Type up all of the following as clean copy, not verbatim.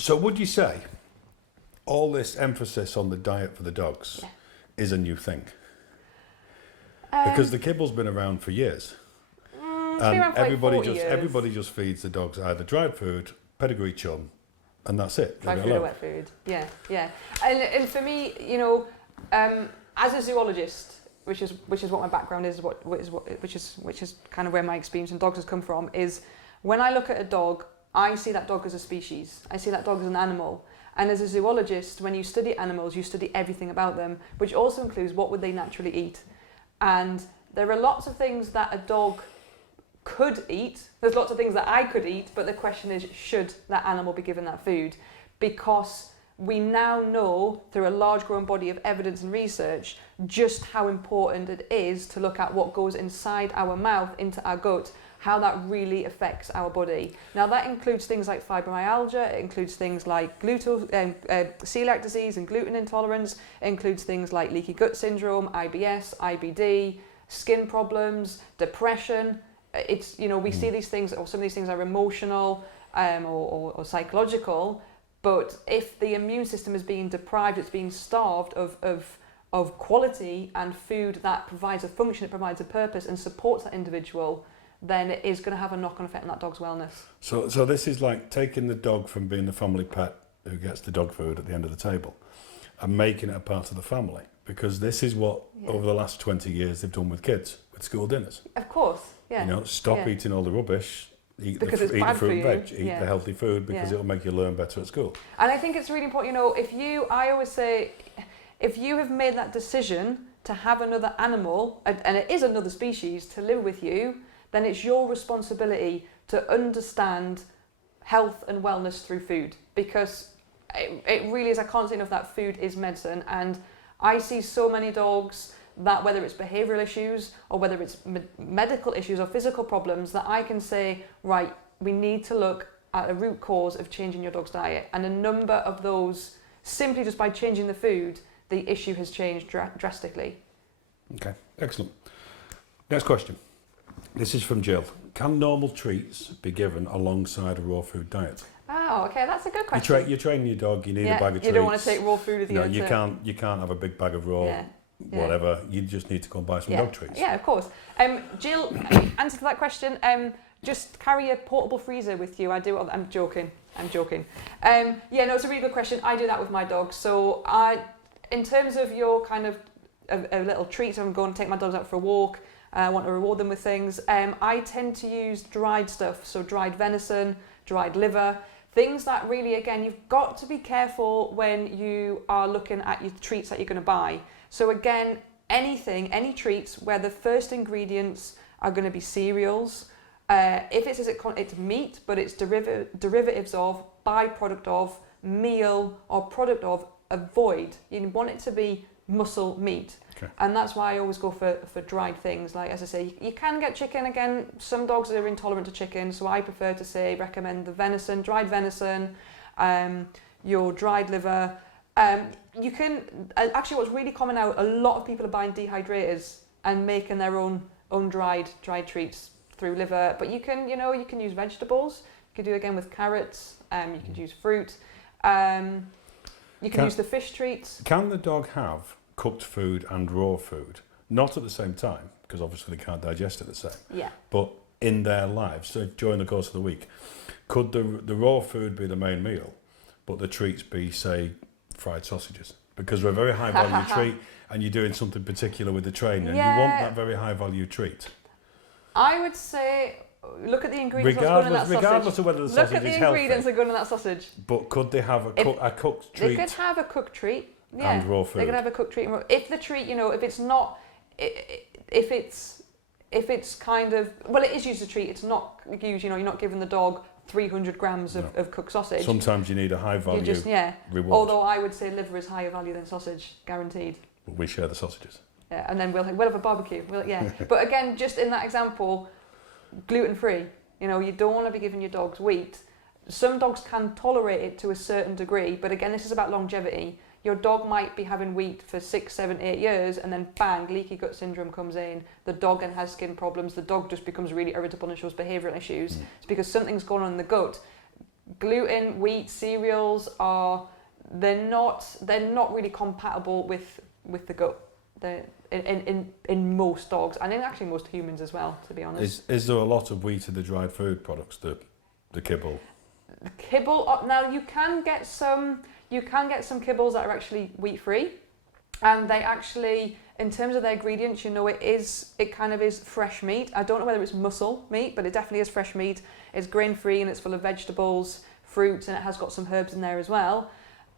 So would you say all this emphasis on the diet for the dogs is a new thing? Because the kibble's been around for years. And everybody just feeds the dogs either dried food, pedigree chum, and that's it. Dry food or wet food. Yeah. And for me, you know, as a zoologist, which is what my background is, which is kind of where my experience in dogs has come from, is when I look at a dog, I see that dog as a species. I see that dog as an animal. And as a zoologist, when you study animals, you study everything about them, which also includes what would they naturally eat. And there are lots of things that a dog could eat. There's lots of things that I could eat, but the question is, should that animal be given that food? Because we now know through a large growing body of evidence and research just how important it is to look at what goes inside our mouth, into our gut, how that really affects our body. Now that includes things like fibromyalgia, it includes things like celiac disease and gluten intolerance, it includes things like leaky gut syndrome, IBS, IBD, skin problems, depression. It's, you know, we see these things, or some of these things are emotional or psychological, but if the immune system is being deprived, it's being starved of quality and food that provides a function, it provides a purpose and supports that individual, then it is going to have a knock-on effect on that dog's wellness. So this is like taking the dog from being the family pet who gets the dog food at the end of the table and making it a part of the family, because this is what over the last 20 years they've done with kids, with school dinners. Of course, yeah. You know, stop eating all the rubbish, eat the fruit and veg, eat the healthy food, because it'll make you learn better at school. And I think it's really important, you know, I always say, if you have made that decision to have another animal, and it is another species, to live with you, then it's your responsibility to understand health and wellness through food, because it really is, I can't say enough that food is medicine. And I see so many dogs that, whether it's behavioural issues or whether it's medical issues or physical problems, that I can say, right, we need to look at a root cause of changing your dog's diet. And a number of those, simply just by changing the food, the issue has changed drastically. Okay, excellent. Next question. This is from Jill. Can normal treats be given alongside a raw food diet? Oh, okay, that's a good question. You're training your dog, you need a bag of treats. You don't want to take raw food with you. No, you can't have a big bag of raw whatever. You just need to go and buy some dog treats. Yeah, of course. Jill, answer to that question, just carry a portable freezer with you. I'm joking. No, it's a really good question. I do that with my dogs. So in terms of your kind of a little treat, so I'm going to take my dogs out for a walk, I want to reward them with things. I tend to use dried stuff, so dried venison, dried liver, things that really, again, you've got to be careful when you are looking at your treats that you're going to buy. So again, any treats where the first ingredients are going to be cereals, if it says it's meat, but it's derivatives of, byproduct of, meal, or product of, avoid. You want it to be muscle meat. Okay. And that's why I always go for dried things. Like, as I say, you can get chicken. Again, some dogs are intolerant to chicken, so I prefer to recommend the venison, dried venison, your dried liver. You can, actually what's really common now, a lot of people are buying dehydrators and making their own dried treats through liver. But you can use vegetables. You can do again with carrots. You can use fruit. You can use the fish treats. Can the dog have cooked food and raw food? Not at the same time, because obviously they can't digest it the same. Yeah. But in their lives, so during the course of the week, could the raw food be the main meal, but the treats be, say, fried sausages? Because we're a very high value treat, and you're doing something particular with the training, and you want that very high value treat. I would say, look at the ingredients. Regardless of whether the sausage is healthy. Look at the ingredients that go in that sausage. But could they have a cooked treat? They could have a cooked treat. Yeah, and raw food. They could have a cooked treat. If the treat, if it's not, if it's kind of, well, it is used as a treat. It's not used. You're not giving the dog 300 grams of cooked sausage. Sometimes you need a high value reward. Although I would say liver is higher value than sausage, guaranteed. But we share the sausages. Yeah, and then we'll have a barbecue. But again, just in that example, gluten free. You don't want to be giving your dogs wheat. Some dogs can tolerate it to a certain degree, but again, this is about longevity. Your dog might be having wheat for 6, 7, 8 years, and then bang, leaky gut syndrome comes in. The dog then has skin problems. The dog just becomes really irritable and shows behavioural issues. It's because something's going on in the gut. gluten, wheat, cereals they're not really compatible with the gut. They're in most dogs, and in actually most humans as well, to be honest. Is there a lot of wheat in the dried food products, the kibble? The kibble, now you can get some kibbles that are actually wheat free, and they actually, in terms of their ingredients, it kind of is fresh meat. I don't know whether it's muscle meat, but it definitely is fresh meat. It's grain free and it's full of vegetables, fruits, and it has got some herbs in there as well.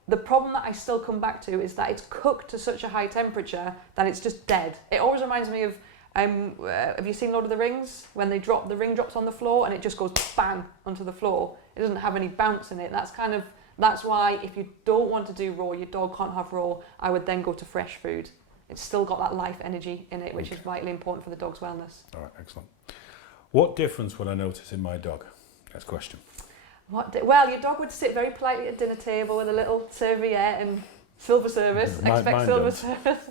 The problem that I still come back to is that it's cooked to such a high temperature that it's just dead. It always reminds me of, have you seen Lord of the Rings? When the ring drops on the floor and it just goes bang onto the floor. It doesn't have any bounce in it. That's why if you don't want to do raw, your dog can't have raw, I would then go to fresh food. It's still got that life energy in it, which is vitally important for the dog's wellness. All right, excellent. What difference will I notice in my dog? Next question. Well, your dog would sit very politely at dinner table with a little serviette and silver service. Expect silver service.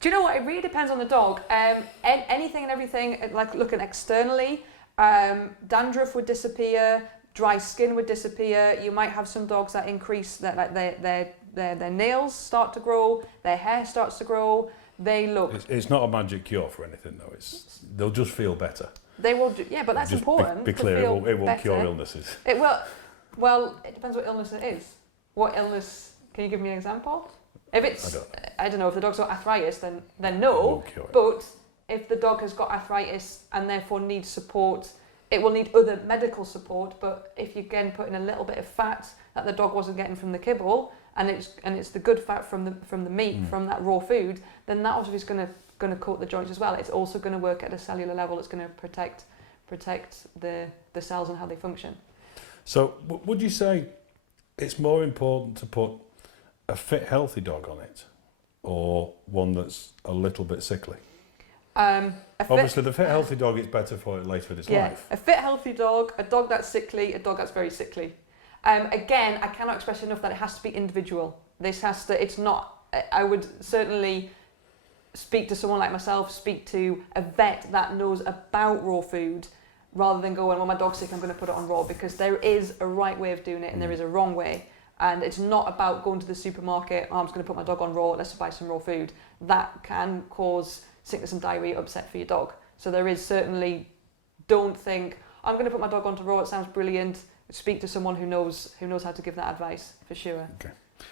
Do you know what? It really depends on the dog. Anything and everything, like looking externally, dandruff would disappear, dry skin would disappear. You might have some dogs that increase that, like their nails start to grow, their hair starts to grow. They look. It's not a magic cure for anything, though. They'll just feel better. They will do, yeah, but that's just important. Be clear, it won't cure illnesses. It will. Well, it depends what illness it is. What illness? Can you give me an example? If it's, I don't know, if the dog's got arthritis, then no. But if the dog has got arthritis and therefore needs support, it will need other medical support. But if you again put in a little bit of fat that the dog wasn't getting from the kibble, and it's the good fat from the meat, from that raw food, then that obviously is going to coat the joints as well. It's also going to work at a cellular level. It's going to protect the cells and how they function. So would you say it's more important to put a fit, healthy dog on it, or one that's a little bit sickly? Obviously, the fit, healthy dog is better for it later in its life. A fit, healthy dog, a dog that's sickly, a dog that's very sickly. Again, I cannot express enough that it has to be individual. It's not, I would certainly speak to someone like myself, speak to a vet that knows about raw food, rather than going, well, my dog's sick, I'm going to put it on raw, because there is a right way of doing it and there is a wrong way. And it's not about going to the supermarket, I'm just going to put my dog on raw, let's just buy some raw food. That can cause sickness and diarrhea upset for your dog. So there is certainly, don't think, I'm going to put my dog onto raw, it sounds brilliant. Speak to someone who knows how to give that advice, for sure. Okay.